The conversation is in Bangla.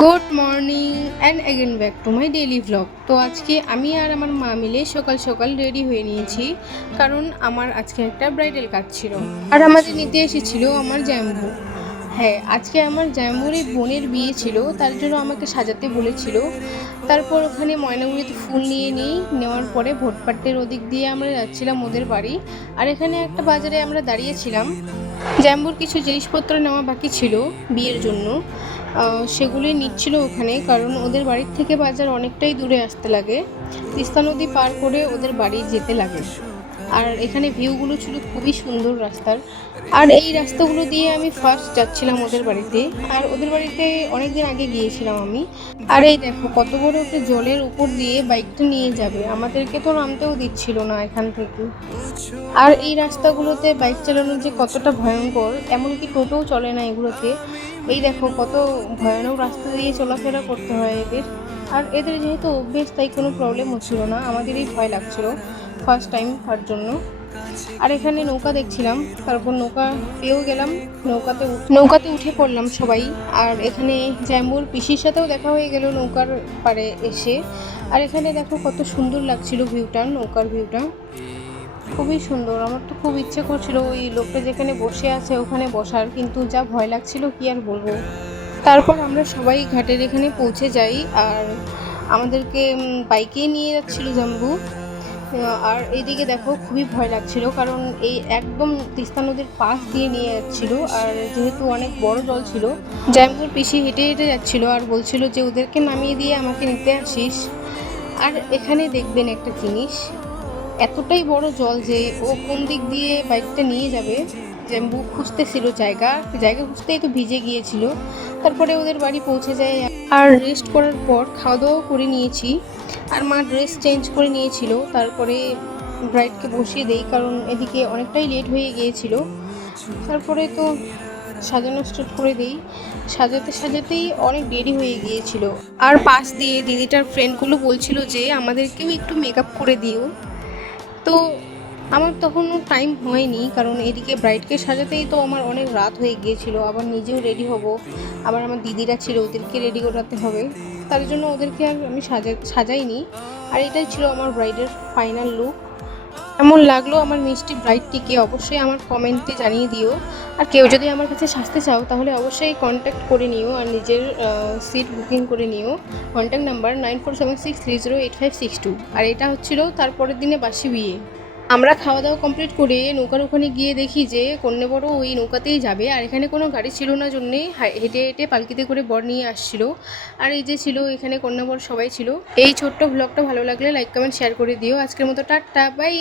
Good morning and again back to my daily vlog. তো আজকে আমি আর আমার মা মিলে সকাল সকাল রেডি হয়ে নিয়েছি, কারণ আমার আজকে একটা ব্রাইডাল কাজ ছিল আর আমাদের নিতে এসেছিল আমার জাম্বু। হ্যাঁ, আজকে আমার জাম্বুর এই বোনের বিয়ে ছিল, তার জন্য আমাকে সাজাতে বলেছিল। তারপর ওখানে ময়নাগুড়িতে ফুল নিয়ে নিই, নেওয়ার পরে ভোটপাট্টের ওদিক দিয়ে আমরা যাচ্ছিলাম ওদের বাড়ি। আর এখানে একটা বাজারে আমরা দাঁড়িয়েছিলাম, জাম্বুর কিছু জিনিসপত্র নেওয়া বাকি ছিল বিয়ের জন্য। সেগুলি নিচ্ছিল ওখানে, কারণ ওদের বাড়ির থেকে বাজার অনেকটাই দূরে আসতে লাগে, তিস্তা নদী পার করে ওদের বাড়ি যেতে লাগে। আর এখানে ভিউগুলো ছিল খুবই সুন্দর রাস্তার। আর এই রাস্তাগুলো দিয়ে আমি ফার্স্ট যাচ্ছিলাম ওদের বাড়িতে, আর ওদের বাড়িতে অনেক দিন আগে গিয়েছিলাম আমি। আর এই দেখো কত বড় একটা জলের উপর দিয়ে বাইকটা নিয়ে যাবে, আমাদেরকে তো নামতেও দিচ্ছিল না এখান থেকে। আর এই রাস্তাগুলোতে বাইক চালানো যে কতটা ভয়ঙ্কর, এমনকি টোটোও চলে না এগুলোতে। এই দেখো কত ভয়ানক রাস্তা দিয়ে চলাফেরা করতে হয় এদের। আর এদের যেহেতু অভ্যেস, তাই কোনো প্রবলেম হচ্ছিল না, আমাদেরই ভয় লাগছিল ফার্স্ট টাইম হওয়ার জন্য। আর এখানে নৌকা দেখছিলাম, তারপর নৌকা পেয়েও গেলাম, নৌকাতে উঠে পড়লাম সবাই। আর এখানে জাম্বুর পিসির সাথেও দেখা হয়ে গেল নৌকার পাড়ে এসে। আর এখানে দেখো কত সুন্দর লাগছিল ভিউটা, নৌকার ভিউটা খুবই সুন্দর। আমার তো খুব ইচ্ছে করছিল ওই লোকটা যেখানে বসে আছে ওখানে বসার, কিন্তু যা ভয় লাগছিল কি আর বলবো। তারপর আমরা সবাই ঘাটের এখানে পৌঁছে যাই, আর আমাদেরকে বাইকে নিয়ে যাচ্ছিল জাম্বু। আর এইদিকে দেখো খুবই ভয় লাগছিল, কারণ এই একদম তিস্তা নদীর পাশ দিয়ে নিয়ে যাচ্ছিল, আর যেহেতু অনেক বড় জল ছিল, জাম্বুর পিসি হেঁটে হেঁটে যাচ্ছিল আর বলছিল যে ওদেরকে নামিয়ে দিয়ে আমাকে নিতে আসিস। আর এখানে দেখবেন একটা জিনিস, এতটাই বড় জল যে ও কোন দিক দিয়ে বাইকটা নিয়ে যাবে। জাম্বু খুঁজতেছিল জায়গা জায়গা খুঁজতেই তো ভিজে গিয়েছিল। তারপরে ওদের বাড়ি পৌঁছে যায়, আর রেস্ট করার পর খাওয়া দাওয়াও করে নিয়েছি, আর মা ড্রেস চেঞ্জ করে নিয়েছিল। তারপরে ব্রাইডকে বসিয়ে দেই, কারণ এদিকে অনেকটাই লেট হয়ে গিয়েছিল। তারপরে তো সাজানো স্টার্ট করে দিই, সাজাতে সাজাতেই অনেক দেরি হয়ে গিয়েছিল। আর পাশ দিয়ে দিদিটার ফ্রেন্ডগুলো বলছিল যে আমাদেরকেও একটু মেকআপ করে দিও। তো আমার তখনও টাইম হয়নি, কারণ এদিকে ব্রাইডকে সাজাতেই তো আমার অনেক রাত হয়ে গিয়েছিল, আবার নিজেও রেডি হব, আবার আমার দিদিরা ছিল ওদেরকে রেডি করাতে হবে। তার জন্য ওদেরকে আর আমি সাজাইনি। আর এটাই ছিল আমার ব্রাইডের ফাইনাল লুক। কেমন লাগলো আমার মিষ্টি ব্রাইডটিকে অবশ্যই আমার কমেন্টে জানিয়ে দিও। আর কেউ যদি আমার কাছে সাজতে চাও তাহলে অবশ্যই কন্ট্যাক্ট করে নিও, আর নিজের সিট বুকিং করে নিও। Contact number 9476308562। আর এটা হচ্ছিল তারপরের দিনে বাসি বিয়ে। আমরা খাওয়া দাওয়া কমপ্লিট করে নৌকার ওখানে গিয়ে দেখি যে কন্যা বড় ওই নৌকাতেই যাবে, আর এখানে কোনো গাড়ি ছিল না জন্যে হেঁটে হেঁটে পালকিতে করে বর নিয়ে আসছিল। আর এই যে ছিল এখানে কন্যা বর সবাই ছিল। এই ছোট্ট ব্লগটা ভালো লাগলে লাইক কমেন্ট শেয়ার করে দিও। আজকের মতো টাটা, বাই।